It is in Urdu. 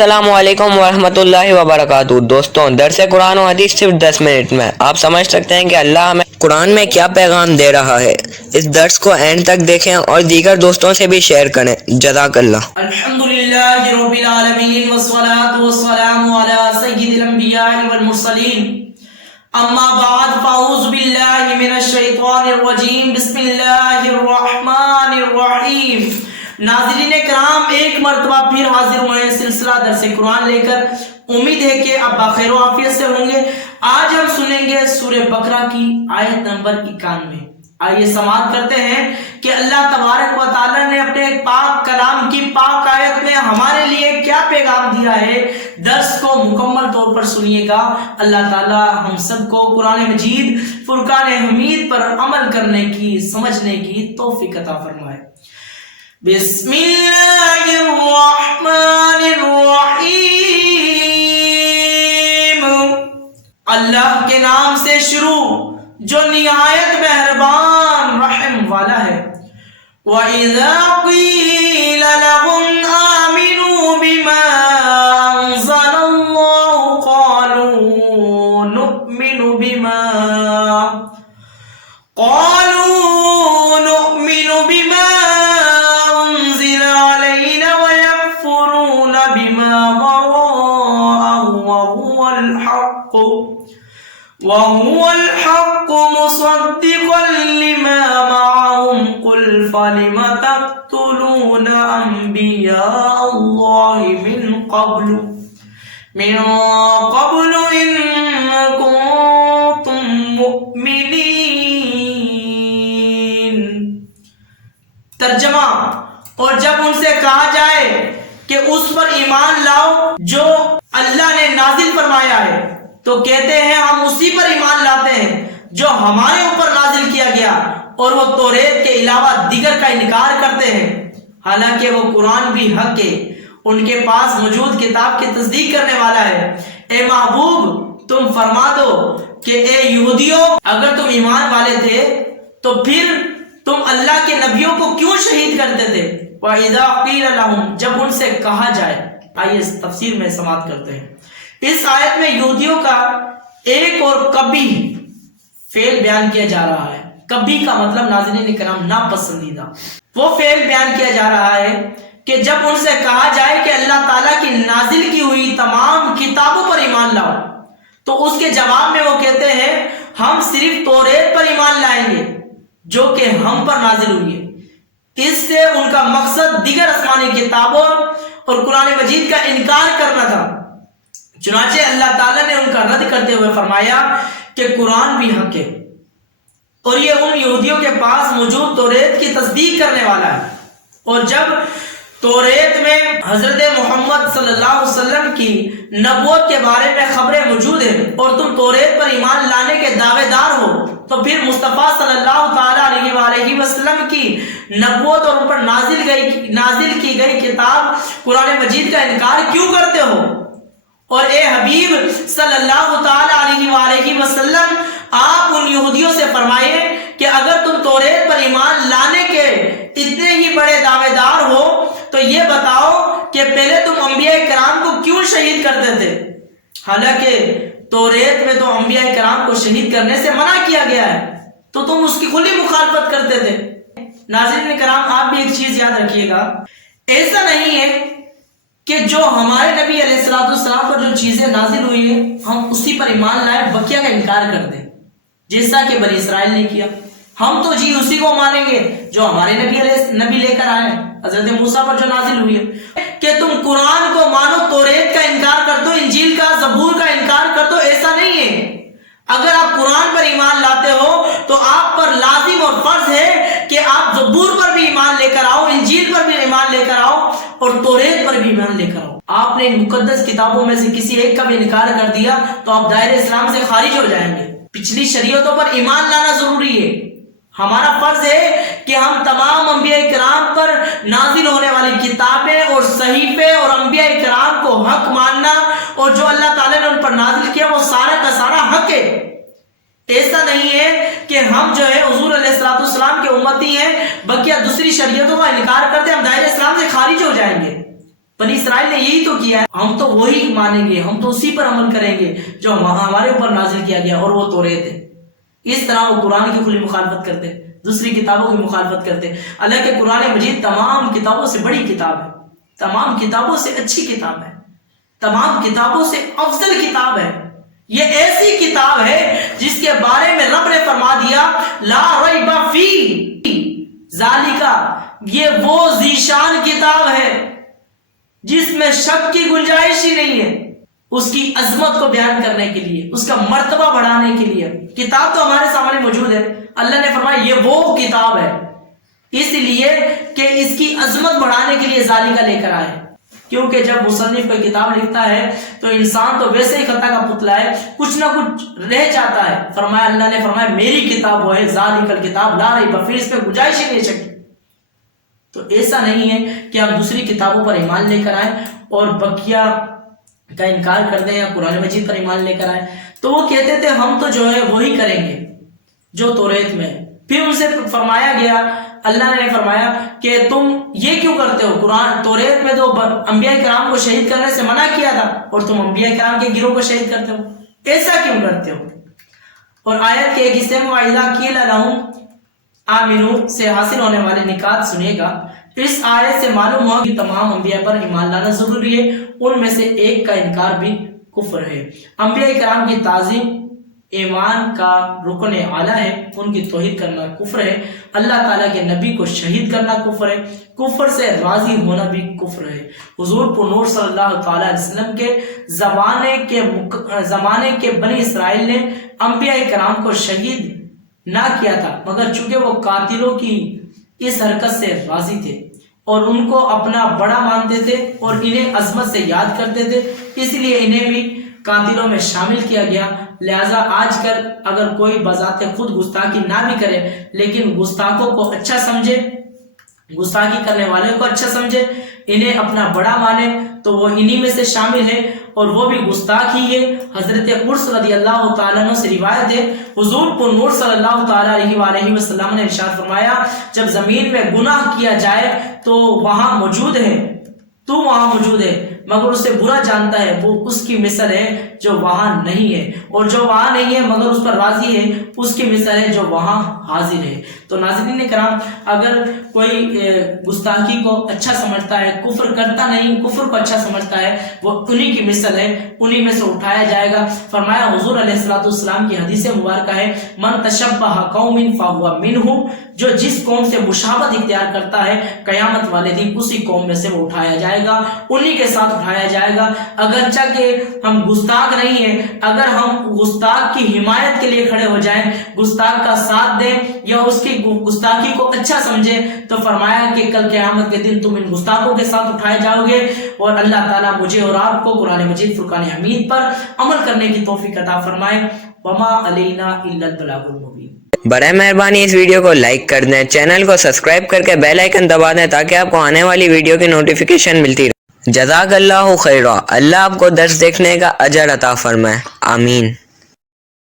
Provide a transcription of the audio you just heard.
السلام علیکم ورحمۃ اللہ وبرکاتہ۔ دوستوں، درس قرآن و حدیث صرف 10 منٹ میں آپ سمجھ سکتے ہیں کہ اللہ ہمیں قرآن میں کیا پیغام دے رہا ہے۔ اس درس کو اینڈ تک دیکھیں اور دیگر دوستوں سے بھی شیئر کریں۔ جزاک اللہ۔ الحمدللہ رب العالمین والصلاة والسلام علی سید الانبیاء والمرسلین، اما بعد فاعوذ باللہ من الشیطان الرجیم، بسم اللہ الرحمن الرحیم۔ ناظرین کرام، ایک مرتبہ پھر حاضر ہوئے ہیں سلسلہ درس قرآن لے کر۔ امید ہے کہ اب بخیر و عافیت سے ہوں گے۔ آج ہم سنیں گے سورہ بقرہ کی آیت نمبر 91۔ آئیے سماعت کرتے ہیں کہ اللہ تبارک و تعالیٰ نے اپنے پاک کلام کی پاک آیت میں ہمارے لیے کیا پیغام دیا ہے۔ درس کو مکمل طور پر سنیے گا۔ اللہ تعالیٰ ہم سب کو قرآن مجید فرقان حمید پر عمل کرنے کی، سمجھنے کی توفیق عطا فرمائے۔ بسم اللہ الرحمن الرحیم۔ اللہ کے نام سے شروع جو نہایت مہربان رحم والا ہے۔ وَإِذَا قِيلَ لَهُمْ آمِنُوا بِمَا أَنزَلَ اللَّهُ قَالُوا نُؤْمِنُ بِمَا أُنزِلَ عَلَيْنَا وَيَكْفُرُونَ بِمَا وَرَاءَهُ وَهُوَ الْحَقُّ مُصَدِّقًا لِمَا مَعَهُمْ قُلْ فَلِمَ تَقْتُلُونَ أَنْبِيَاءَ اللَّهِ مِنْ قَبْلُ إِن كُنتُم مُؤْمِنِينَ۔ ترجمہ: اور جب ان سے کہا جائے کہ اس پر ایمان لاؤ جو اللہ نے نازل فرمایا ہے، تو کہتے ہیں ہم اسی پر ایمان لاتے ہیں جو ہمارے اوپر نازل کیا گیا، اور وہ توریت کے علاوہ دیگر کا انکار کرتے ہیں، حالانکہ وہ قرآن بھی حق ہے، ان کے پاس موجود کتاب کی تصدیق کرنے والا ہے۔ اے محبوب، تم فرما دو کہ اے یہودیوں، اگر تم ایمان والے تھے تو پھر تم اللہ کے نبیوں کو کیوں شہید کرتے تھے؟ وَإِذَا قِيلَ لَهُمْ، جب ان سے کہا جائے۔ آئیے اس تفسیر میں سماعت کرتے ہیں۔ اس آیت میں یہودیوں کا ایک اور کبھی فعل بیان کیا جا رہا ہے۔ کبھی کا مطلب ناظرین کرام ناپسندیدہ۔ وہ فعل بیان کیا جا رہا ہے کہ جب ان سے کہا جائے کہ اللہ تعالیٰ کی نازل کی ہوئی تمام کتابوں پر ایمان لاؤ، تو اس کے جواب میں وہ کہتے ہیں ہم صرف توریت پر ایمان لائیں گے جو کہ ہم پر نازل ہوئی ہے۔ اس سے ان کا مقصد دیگر آسمانی کتابوں اور قرآن مجید کا انکار کرنا تھا۔ چنانچہ اللہ تعالیٰ نے ان کا رد کرتے ہوئے فرمایا کہ قرآن بھی حق ہے اور یہ ان یہودیوں کے پاس موجود توریت کی تصدیق کرنے والا ہے۔ اور جب توریت میں حضرت محمد صلی اللہ علیہ وسلم کی نبوت کے بارے میں خبریں موجود ہیں اور تم توریت پر ایمان لانے کے دعوے دار ہو، تو پھر مصطفیٰ صلی اللہ تعالیٰ علیہ وسلم کی نبوت اور ان پر نازل کی گئی کتاب قرآن مجید کا انکار کیوں کرتے ہو؟ اور اے حبیب صلی اللہ تعالیٰ علیہ وسلم، آپ ان یہودیوں سے فرمائیے کہ اگر تم توریت پر ایمان لانے کے اتنے ہی بڑے دعوے دار ہو تو یہ بتاؤ کہ پہلے تم انبیاء کرام کو کیوں شہید کرتے تھے، حالانکہ توریت میں تو انبیاء کرام کو شہید کرنے سے منع کیا گیا ہے، تو تم اس کی کھلی مخالفت کرتے تھے۔ ناظرین کرام، آپ بھی ایک چیز یاد رکھیے گا، ایسا نہیں ہے کہ جو ہمارے نبی علیہ السلام پر جو چیزیں نازل ہوئی ہیں ہم اسی پر ایمان لائے، بقیہ کا انکار کر دیں، جیسا کہ بنی اسرائیل نے کیا۔ ہم تو اسی کو مانیں گے جو ہمارے نبی لے کر آئے ہیں، حضرت موسیٰ پر جو نازل ہوئی ہے۔ کہ تم قرآن کو مانو، توریت کا انکار کر دو، انجیل کا، زبور کا انکار کر دو، ایسا نہیں ہے۔ اگر آپ قرآن پر ایمان لاتے ہو تو آپ پر لازم اور فرض ہے کہ آپ زبور پر بھی ایمان لے کر آؤ، انجیل پر بھی ایمان لے کر آؤ اور توریت پر بھی ایمان لے کر آؤ۔ آپ نے ان مقدس کتابوں میں سے کسی ایک کا بھی انکار کر دیا تو آپ دائرہ اسلام سے خارج ہو جائیں گے۔ پچھلی شریعتوں پر ایمان لانا ضروری ہے۔ ہمارا فرض ہے کہ ہم تمام انبیاء کرام پر نازل ہونے والی کتابیں اور صحیفے اور انبیاء کرام کو حق ماننا، اور جو اللہ تعالیٰ نے ان پر نازل کیا وہ سارا کا سارا حق ہے۔ ایسا نہیں ہے کہ ہم جو ہے حضور علیہ السلام کے امتی ہیں، بقیہ دوسری شریعتوں کا انکار کرتے ہم دائرہ اسلام سے خارج ہو جائیں گے۔ بنی اسرائیل نے یہی تو کیا ہے, ہم تو وہی مانیں گے, ہم تو اسی پر عمل کریں گے جو ہمارے اوپر نازل کیا گیا, اور وہ توریت ہے. اس طرح وہ قرآن کی کھلی مخالفت کرتے, دوسری کتابوں کی مخالفت کرتے. اللہ کے قرآن مجید تمام کتابوں سے بڑی کتاب ہے, تمام کتابوں سے اچھی کتاب ہے, تمام کتابوں سے افضل کتاب ہے. یہ ایسی کتاب ہے جس کے بارے میں رب نے فرما دیا لا ریب فی ذالکا, یہ وہ ذیشان کتاب ہے جس میں شک کی گنجائش ہی نہیں ہے. اس کی عظمت کو بیان کرنے کے لیے, اس کا مرتبہ بڑھانے کے لیے. کتاب تو ہمارے سامنے موجود ہے, اللہ نے فرمایا یہ وہ کتاب ہے, اس لیے کہ اس کی عظمت بڑھانے کے لیے ذالکا لے کر آئے. کیونکہ جب مصنف کوئی کتاب لکھتا ہے تو انسان تو ویسے ہی خطا کا پتلا ہے, کچھ نہ کچھ رہ جاتا ہے. فرمایا, اللہ نے فرمایا میری کتاب وہ ہے ذالک الکتاب لا ریب فیہ, اس پہ گنجائش ہی نہیں سکتی. تو ایسا نہیں ہے کہ ہم دوسری کتابوں پر ایمان لے کر آئیں اور بقیہ کا انکار کر دیں یا قرآن مجید پر ایمان لے کر آئیں. تو وہ کہتے تھے ہم تو جو ہے وہی کریں گے جو توریت میں. پھر ان سے فرمایا گیا, اللہ نے فرمایا کہ تم یہ کیوں کرتے ہو, قرآن توریت میں تو انبیاء کرام کو شہید کرنے سے منع کیا تھا اور تم انبیاء کرام کے گروہ کو شہید کرتے ہو, ایسا کیوں کرتے ہو. اور آیت کے ایک حصے میں وَإِذَا قِيلَ لَهُمْ آمنو سے حاصل ہونے والے نکات سنیے گا. اس آیت سے معلوم ہوا کہ تمام انبیاء پر ایمان لانا ضروری ہے, ان میں سے ایک کا انکار بھی کفر ہے. انبیاء کرام کی تعظیم ایمان کا رکن اعلیٰ ہے, ان کی توحید کرنا کفر ہے. اللہ تعالیٰ کے نبی کو شہید کرنا کفر ہے, کفر سے راضی ہونا بھی کفر ہے. حضور پر نور صلی اللہ تعالیٰ علیہ وسلم کے زمانے کے بنی اسرائیل نے انبیاء کرام کو شہید نہ کیا تھا, مگر چونکہ وہ قاتلوں کی اس حرکت سے راضی تھے اور ان کو اپنا بڑا مانتے تھے اور انہیں عظمت سے یاد کرتے تھے, اس لیے انہیں بھی قاتلوں میں شامل کیا گیا. لہذا آج کل اگر کوئی بذات خود گستاخی نہ بھی کرے لیکن گستاخوں کو اچھا سمجھے, گستاخی کرنے والے کو اچھا سمجھے, انہیں اپنا بڑا مانے, تو وہ انہی میں سے شامل ہے اور وہ بھی گستاخ ہی ہے. حضرت عرس رضی اللہ تعالیٰ عنہ سے روایت ہے, حضور پر نور صلی اللہ تعالیٰ علیہ وآلہ وسلم نے ارشاد فرمایا جب زمین میں گناہ کیا جائے تو وہاں موجود ہے, تو وہاں موجود ہے, مگر اسے برا جانتا ہے, وہ اس کی مثل ہے جو وہاں نہیں ہے, اور جو وہاں نہیں ہے مگر اس پر راضی ہے, اس کی مثل ہے جو وہاں حاضر ہے. تو ناظرین کرام, اگر کوئی گستاخی کو اچھا سمجھتا ہے, کفر کرتا نہیں, کفر کو اچھا سمجھتا ہے, وہ انہی کی مثل ہے, انہی میں سے اٹھایا جائے گا. فرمایا حضور علیہ الصلوۃ والسلام کی حدیث مبارکہ ہے من تشبہ قوم فہو منہم, جو جس قوم سے مشابہت اختیار کرتا ہے قیامت والے دن اسی قوم میں سے وہ اٹھایا جائے گا, انہی کے ساتھ اٹھایا جائے گا. اگرچہ کہ ہم گستاخ نہیں ہیں, اگر ہم گستاخ کی حمایت کے لیے کھڑے ہو جائیں, گستاخ کا ساتھ دیں یا اس کی گستاخی کو اچھا سمجھیں, تو فرمایا کہ کل قیامت کے دن تم ان گستاخوں کے ساتھ اٹھائے جاؤ گے. اور اللہ تعالیٰ مجھے اور آپ کو قرآن مجید فرقان حمید پر عمل کرنے کی توفیق عطا فرمائے. وما علینا الا البلاغ المبین. برائے مہربانی اس ویڈیو کو لائک کر دیں, چینل کو سبسکرائب کر کے بیل آئیکن دبا دیں تاکہ آپ کو آنے والی ویڈیو کی نوٹیفیکیشن ملتی رہے. جزاک اللہ خیرا, اللہ آپ کو درس دیکھنے کا اجر عطا فرمائے, آمین.